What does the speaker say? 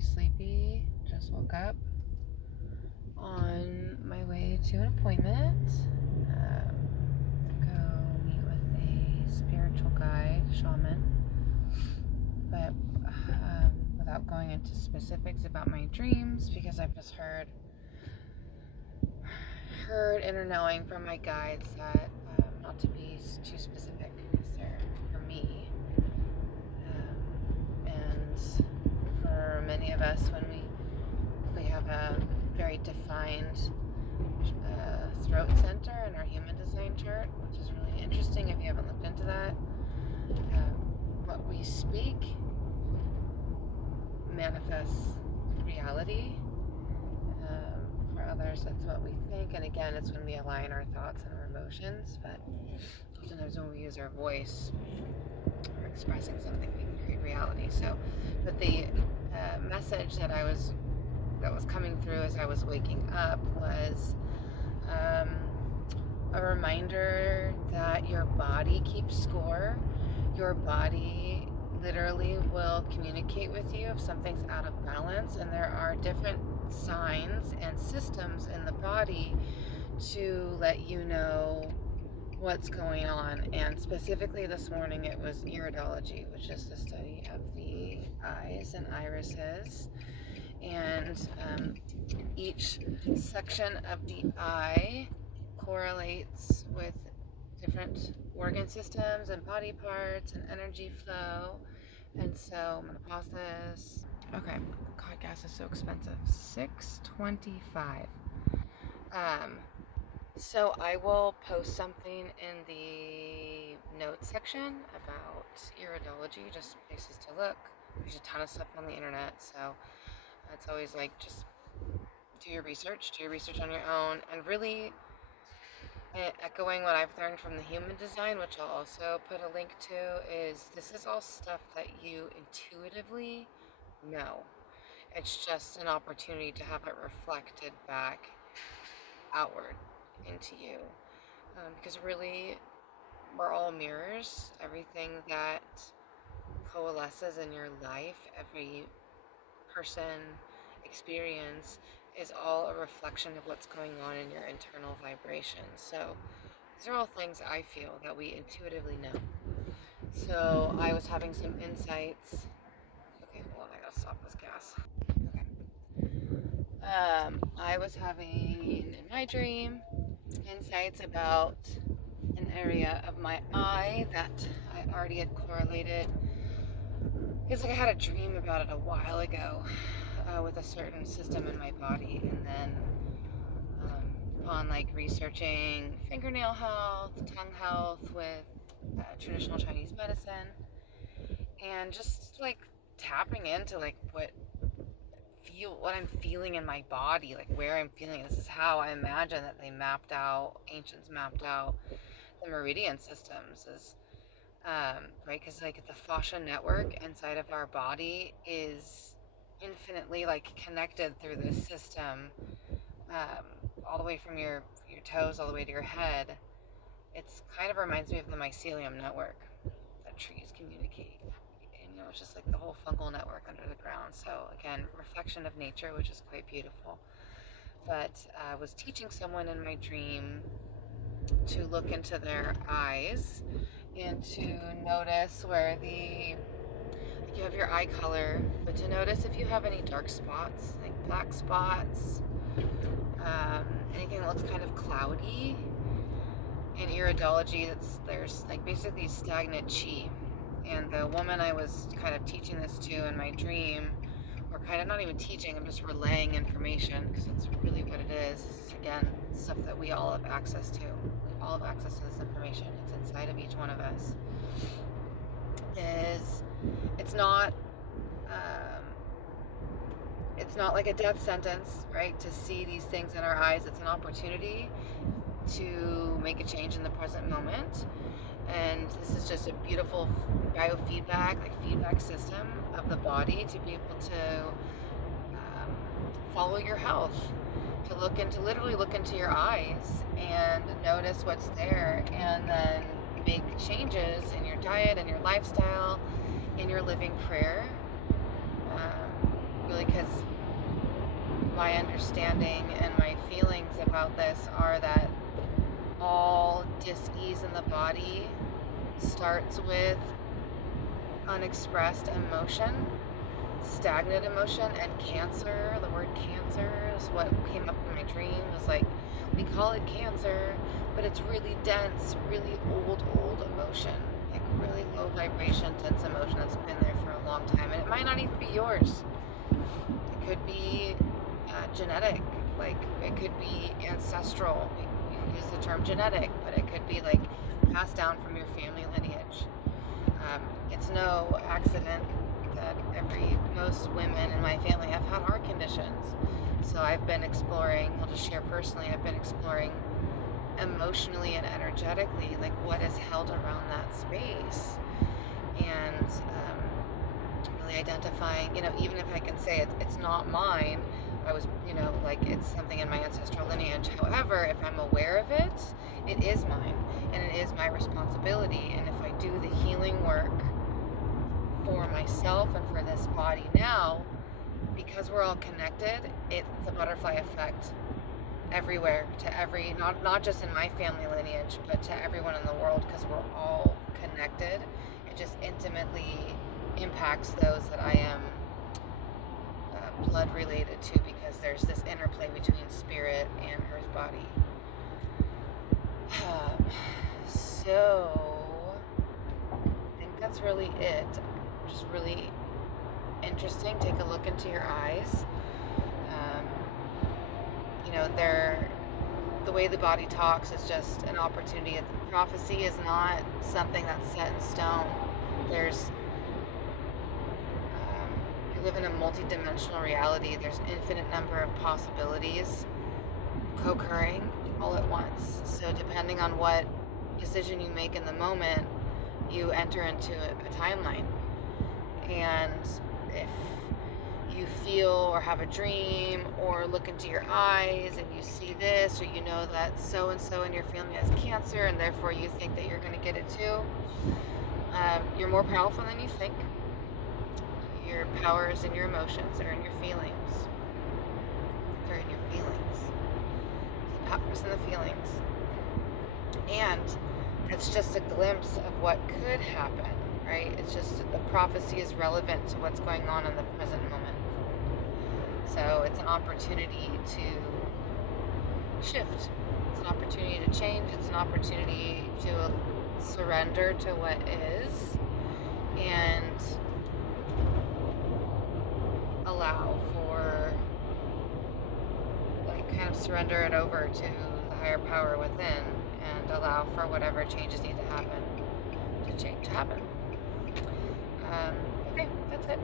pretty sleepy. Just woke up on my way to an appointment. Go meet with a spiritual guide, shaman. But without going into specifics about my dreams, because I've just heard inner knowing from my guides that not to be too specific because they're for me. And for many of us, when we have a very defined throat center in our human design chart, which is really interesting if you haven't looked into that. What we speak manifests reality. For others, that's what we think, and again, it's when we align our thoughts and our emotions. But sometimes when we use our voice or expressing something, we can create reality. So, but the message that was coming through as I was waking up was a reminder that your body keeps score. Your body literally will communicate with you if something's out of balance, and there are different signs and systems in the body to let you know what's going on. And specifically this morning it was iridology, which is the study of the eyes and irises, and each section of the eye correlates with different organ systems and body parts and energy flow. And so I'm gonna pause this. Okay, God, gas is so expensive. $6.25. So I will post something in the notes section about iridology, just places to look. There's a ton of stuff on the internet, so it's always like just do your research on your own, and really echoing what I've learned from the human design, which I'll also put a link to, is this is all stuff that you intuitively know. It's just an opportunity to have it reflected back outward into you. Because really, we're all mirrors. Everything that coalesces in your life, every person, experience, is all a reflection of what's going on in your internal vibration. So these are all things I feel that we intuitively know. So I was having some insights. Okay, hold on, I gotta stop this gas. Okay. I was having, in my dream, insights about an area of my eye that I already had correlated. It's like I had a dream about it a while ago with a certain system in my body, and then upon like researching fingernail health, tongue health with traditional Chinese medicine, and just like tapping into like what I'm feeling in my body, like where I'm feeling. This is how I imagine that ancients mapped out the meridian systems, is right, because like the fascia network inside of our body is infinitely like connected through this system, all the way from your toes all the way to your head. It's kind of reminds me of the mycelium network that trees communicate. And it's just like the whole fungal network under the ground. So again, reflection of nature, which is quite beautiful. But I was teaching someone in my dream to look into their eyes and to notice where you have your eye color, but to notice if you have any dark spots, like black spots, anything that looks kind of cloudy. In iridology, there's like basically stagnant chi. And the woman I was kind of teaching this to in my dream, or kind of not even teaching, I'm just relaying information, because that's really what it is. It's, again, stuff that we all have access to. We all have access to this information. It's inside of each one of us. It's not like a death sentence, right? To see these things in our eyes, it's an opportunity to make a change in the present moment. And this is just a beautiful biofeedback, like feedback system of the body to be able to follow your health, to literally look into your eyes and notice what's there, and then make changes in your diet and your lifestyle, in your living prayer. really because my understanding and my feelings about this are that all dis-ease in the body starts with unexpressed emotion, stagnant emotion, and cancer. The word cancer is what came up in my dream. It was like, we call it cancer, but it's really dense, really old emotion, like really low vibration, dense emotion that's been there for a long time. And it might not even be yours. It could be genetic, like it could be ancestral. You use the term genetic, but it could be like passed down from your family lineage. It's no accident that most women in my family have had heart conditions. So I've been exploring, I'll just share personally, I've been exploring emotionally and energetically, like what is held around that space. And really identifying, even if I can say it's not mine, I was, like it's something in my ancestral lineage. However, if I'm aware of it, it is mine and it is my responsibility. And if I do the healing work for myself and for this body now, because we're all connected, it's a butterfly effect everywhere, to not just in my family lineage, but to everyone in the world, because we're all connected. It just intimately impacts those that I am blood related to, because there's this interplay between spirit and earth body. So I think that's really it. Just really interesting. Take a look into your eyes. The way the body talks is just an opportunity. Prophecy is not something that's set in stone. We live in a multi-dimensional reality. There's an infinite number of possibilities co-occurring all at once. So depending on what decision you make in the moment, you enter into a timeline. And if you feel or have a dream or look into your eyes and you see this, or you know that so-and-so in your family has cancer and therefore you think that you're going to get it too, you're more powerful than you think. Your power is in your emotions or in your feelings. They're in your feelings. The power is in the feelings. And it's just a glimpse of what could happen, right? It's just the prophecy is relevant to what's going on in the present moment. So it's an opportunity to shift. It's an opportunity to change. It's an opportunity to surrender to what is and allow for, kind of surrender it over to the higher power within and allow for whatever changes need to happen to happen. Okay, that's it.